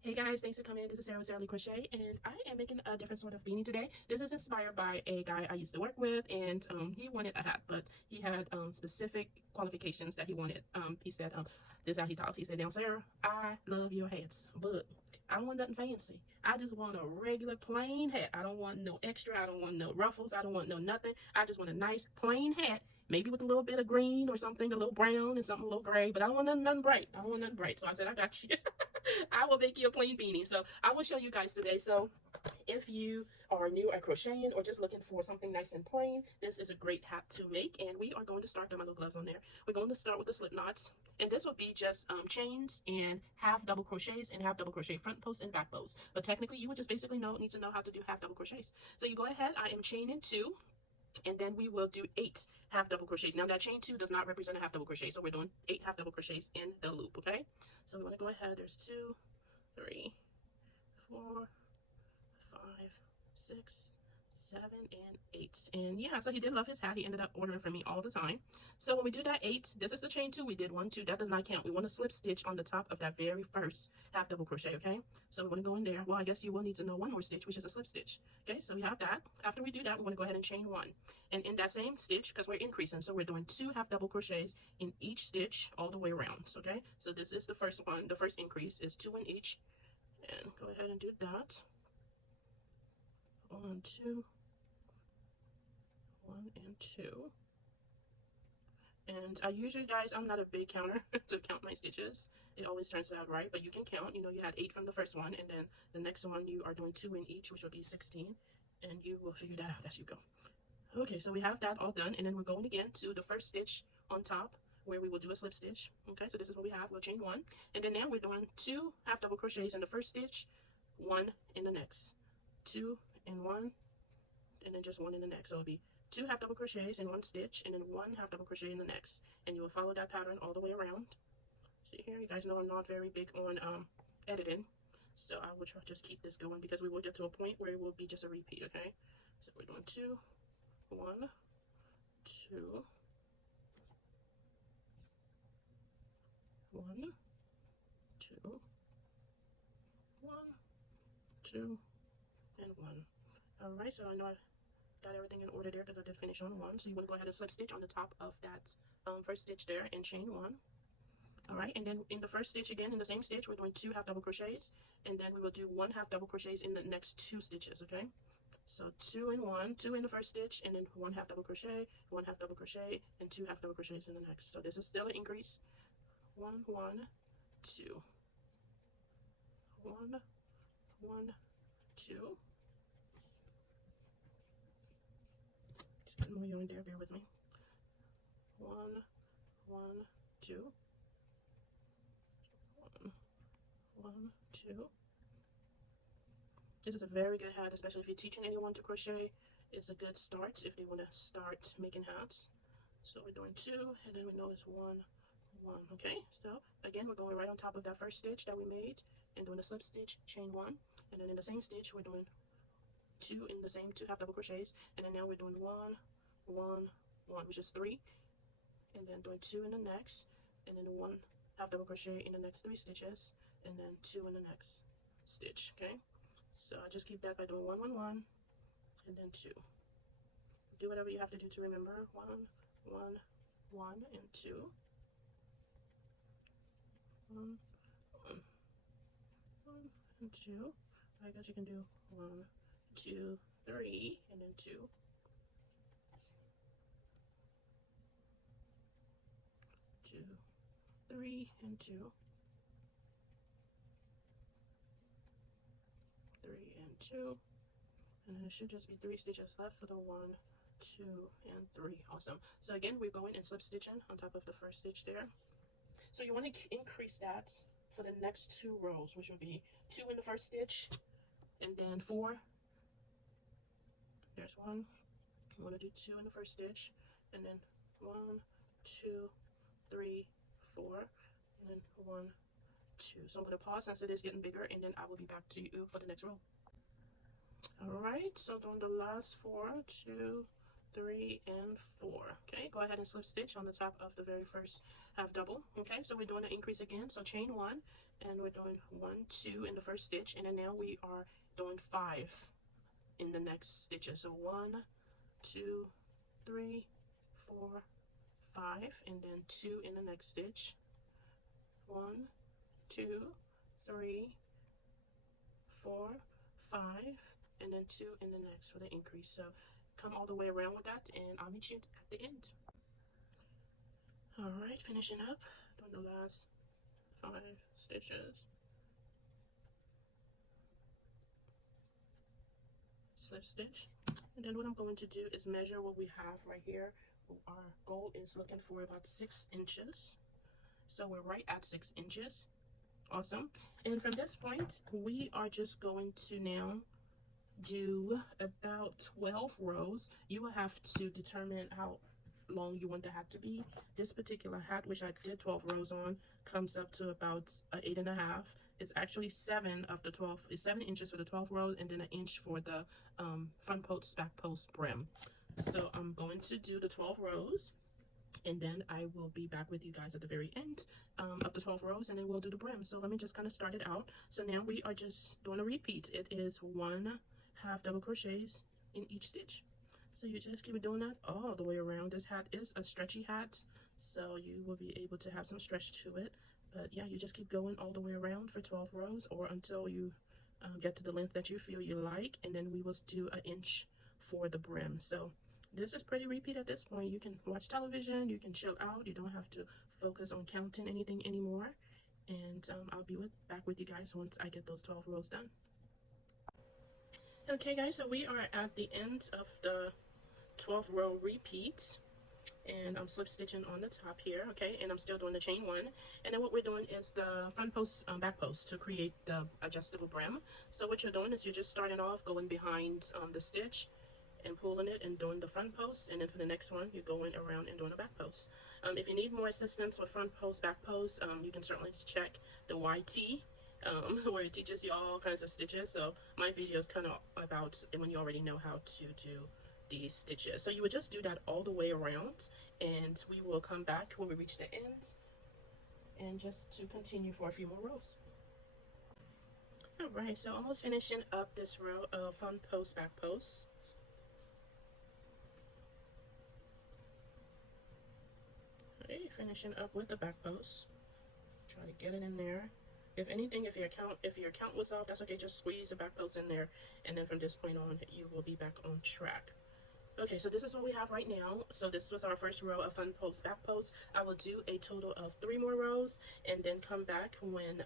Hey guys, thanks for coming. This is Sarah with SarahleeCrochet, and I am making a different sort of beanie today. This is inspired by a guy I used to work with, and he wanted a hat, but he had specific qualifications that he wanted. He said, this is how he talks. He said, "Now, Sarah, I love your hats, but I don't want nothing fancy. I just want a regular plain hat. I don't want no extra. I don't want no ruffles. I don't want no nothing. I just want a nice plain hat, maybe with a little bit of green or something, a little brown and something a little gray, but I don't want nothing bright. I don't want nothing bright." So I said, I got you. I will make you a plain beanie. So I will show you guys today. So if you are new at crocheting or just looking for something nice and plain, this is a great hat to make. And we are going to start, got my little gloves on there. We're going to start with the slip knots. And this will be just chains and half double crochets and half double crochet front posts and back bows. But technically you would just basically need to know how to do half double crochets. So you go ahead, I am chaining 2. And then we will do 8 half double crochets. Now that chain 2 does not represent a half double crochet, so we're doing 8 half double crochets in the loop. Okay, so we want to go ahead. There's 2, 3, 4, 5, 6, 7, and 8. And yeah, so he did love his hat. He ended up ordering for me all the time. So when we do that 8, this is the chain 2. We did 1, 2. That does not count. We want to slip stitch on the top of that very first half double crochet. Okay, so we want to go in there. Well, I guess you will need to know one more stitch, which is a slip stitch. Okay, so we have that. After we do that, we want to go ahead and chain 1. And in that same stitch, because we're increasing, so we're doing 2 half double crochets in each stitch all the way around. Okay, so this is the first one. The first increase is 2 in each. And go ahead and do that. 1, 2, 1 and 2. And I usually, guys, I'm not a big counter to count my stitches. It always turns out right, but you can count. You know, you had 8 from the first one, and then the next one you are doing 2 in each, which will be 16, and you will figure that out as you go. Okay, so we have that all done, and then we're going again to the first stitch on top where we will do a slip stitch. Okay, so this is what we have. We'll chain 1, and then now we're doing 2 half double crochets in the first stitch, 1 in the next, 2 in 1, and then just 1 in the next. So it'll be 2 half double crochets in 1 stitch, and then 1 half double crochet in the next, and you will follow that pattern all the way around. See here, you guys know I'm not very big on editing, so I will try to just keep this going because we will get to a point where it will be just a repeat. Okay, so we're doing 2, 1, 2, 1, 2, 1, 2, and 1. All right, so I know I got everything in order there because I did finish on 1. So you want to go ahead and slip stitch on the top of that first stitch there and chain 1. All right, and then in the first stitch again, in the same stitch, we're doing 2 half double crochets, and then we will do 1 half double crochets in the next 2 stitches. Okay, so 2 in 1, 2 in the first stitch, and then 1 half double crochet, 1 half double crochet, and 2 half double crochets in the next. So this is still an increase. 1, 1, 2, 1, 1, 2. Just put more yarn there, bear with me. 1, 1, 2, 1, 1, 2. This is a very good hat, especially if you're teaching anyone to crochet. It's a good start if they want to start making hats. So we're doing 2, and then we know it's 1, 1. Okay, so again, we're going right on top of that first stitch that we made and doing a slip stitch, chain 1, and then in the same stitch we're doing 2 in the same 2 half double crochets, and then now we're doing 1, 1, 1, which is 3, and then doing 2 in the next, and then 1 half double crochet in the next 3 stitches, and then 2 in the next stitch. Okay, so I just keep that by doing 1, 1, 1, and then 2. Do whatever you have to do to remember. 1, 1, 1, and 2. 1, 1, 1, and 2. I guess you can do 1, 2, 3, and then 2. 2, 3, and 2. 3 and 2. And then it should just be 3 stitches left for the 1, 2, and 3. Awesome. So again, we're going and slip stitching on top of the first stitch there. So you want to increase that for the next 2 rows, which will be 2 in the first stitch, and then 4. There's 1. You want to do 2 in the first stitch, and then 1, 2, 3, 4, and then 1, 2. So I'm going to pause since it is getting bigger, and then I will be back to you for the next row. All right, so doing the last 4, 2, 3, and 4. Okay, go ahead and slip stitch on the top of the very first half double. Okay, so we're doing an increase again. So chain 1, and we're doing 1, 2 in the first stitch, and then now we are doing 5 in the next stitches. So 1, 2, 3, 4, 5, and then 2 in the next stitch. 1, 2, 3, 4, 5, and then 2 in the next for the increase. So come all the way around with that, and I'll meet you at the end. All right, finishing up, doing the last 5 stitches. Slip stitch, and then what I'm going to do is measure what we have right here. Our goal is looking for about 6 inches, so we're right at 6 inches. Awesome. And from this point, we are just going to now do about 12 rows. You will have to determine how long you want the hat to be. This particular hat, which I did 12 rows on, comes up to about 8.5. It's actually 7 of the 12. It's 7 inches for the 12 rows, and then 1 inch for the front post, back post brim. So I'm going to do the 12 rows, and then I will be back with you guys at the very end of the 12 rows, and then we'll do the brim. So let me just kind of start it out. So now we are just doing a repeat. It is 1 half double crochets in each stitch. So you just keep doing that all the way around. This hat is a stretchy hat, so you will be able to have some stretch to it. But yeah, you just keep going all the way around for 12 rows, or until you get to the length that you feel you like, and then we will do 1 inch for the brim. So this is pretty repeat at this point. You can watch television, you can chill out, you don't have to focus on counting anything anymore. And I'll be back with you guys once I get those 12 rows done. Okay guys, so we are at the end of the 12 row repeat, and I'm slip stitching on the top here, okay, and I'm still doing the chain 1, and then what we're doing is the front post, back post to create the adjustable brim. So what you're doing is you're just starting off going behind the stitch and pulling it and doing the front post, and then for the next one you're going around and doing a back post. If you need more assistance with front post, back post, you can certainly check the YT where it teaches you all kinds of stitches. So my video is kind of about when you already know how to do these stitches. So you would just do that all the way around, and we will come back when we reach the end and just to continue for a few more rows. All right, so almost finishing up this row of front post, back post. Okay, finishing up with the back post. Try to get it in there. If anything, if your count was off, that's okay. Just squeeze the back post in there, and then from this point on, you will be back on track. Okay, so this is what we have right now. So this was our first row of front post, back post. I will do a total of 3 more rows, and then come back when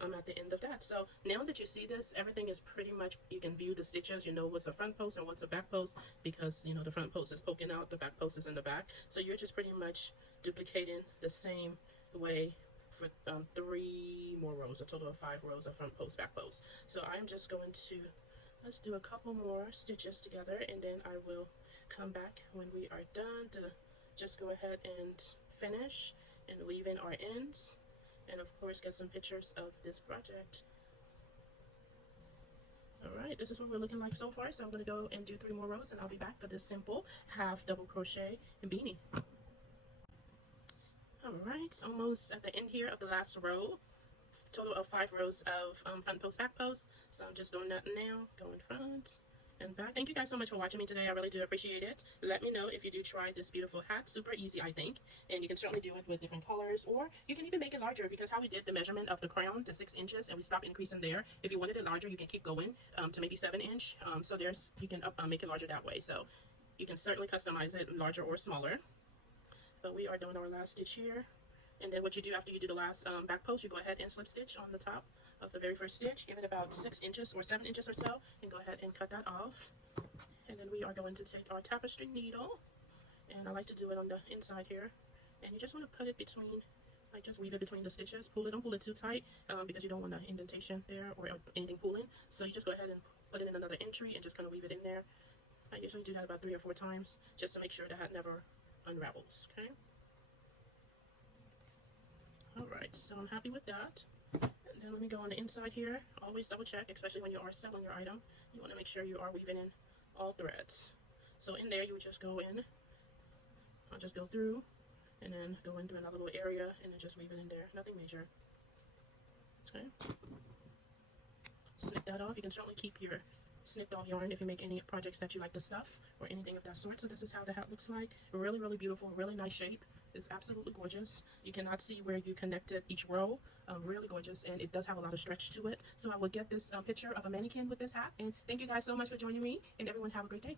I'm at the end of that. So now that you see this, everything is pretty much, you can view the stitches. You know what's a front post and what's a back post, because you know the front post is poking out, the back post is in the back. So you're just pretty much duplicating the same way for 3 more rows, a total of 5 rows of front post, back post. So I'm just going to, let's do a couple more stitches together, and then I will come back when we are done to just go ahead and finish and weave in our ends, and of course get some pictures of this project. Alright, this is what we're looking like so far. So I'm going to go and do 3 more rows, and I'll be back for this simple half double crochet and beanie. Alright, almost at the end here of the last row. Total of 5 rows of front post, back post. So I'm just doing that now, going front and back. Thank you guys so much for watching me today. I really do appreciate it. Let me know if you do try this beautiful hat. Super easy, I think, and you can certainly do it with different colors, or you can even make it larger, because how we did the measurement of the crown to 6 inches and we stopped increasing there. If you wanted it larger, you can keep going to maybe 7 inch. So there's, you can make it larger that way. So you can certainly customize it larger or smaller. But we are doing our last stitch here, and then what you do after you do the last back post, you go ahead and slip stitch on the top of the very first stitch. Give it about 6 inches or 7 inches or so, and go ahead and cut that off. And then we are going to take our tapestry needle, and I like to do it on the inside here, and you just want to put it between, like just weave it between the stitches. Pull it, don't pull it too tight, because you don't want an indentation there or anything pulling. So you just go ahead and put it in another entry and just kind of weave it in there. I usually do that about 3 or 4 times just to make sure the hat never unravels. Okay. Alright, so I'm happy with that. And then let me go on the inside here. Always double check, especially when you are selling your item. You want to make sure you are weaving in all threads. So in there, you would just go in. I'll just go through and then go into another little area and then just weave it in there. Nothing major. Okay. Snip that off. You can certainly keep your snipped off yarn if you make any projects that you like to stuff or anything of that sort. So this is how the hat looks like. Really, really beautiful, really nice shape. It's absolutely gorgeous. You cannot see where you connected each row. Really gorgeous, and it does have a lot of stretch to it. So I will get this picture of a mannequin with this hat. And thank you guys so much for joining me, and everyone have a great day.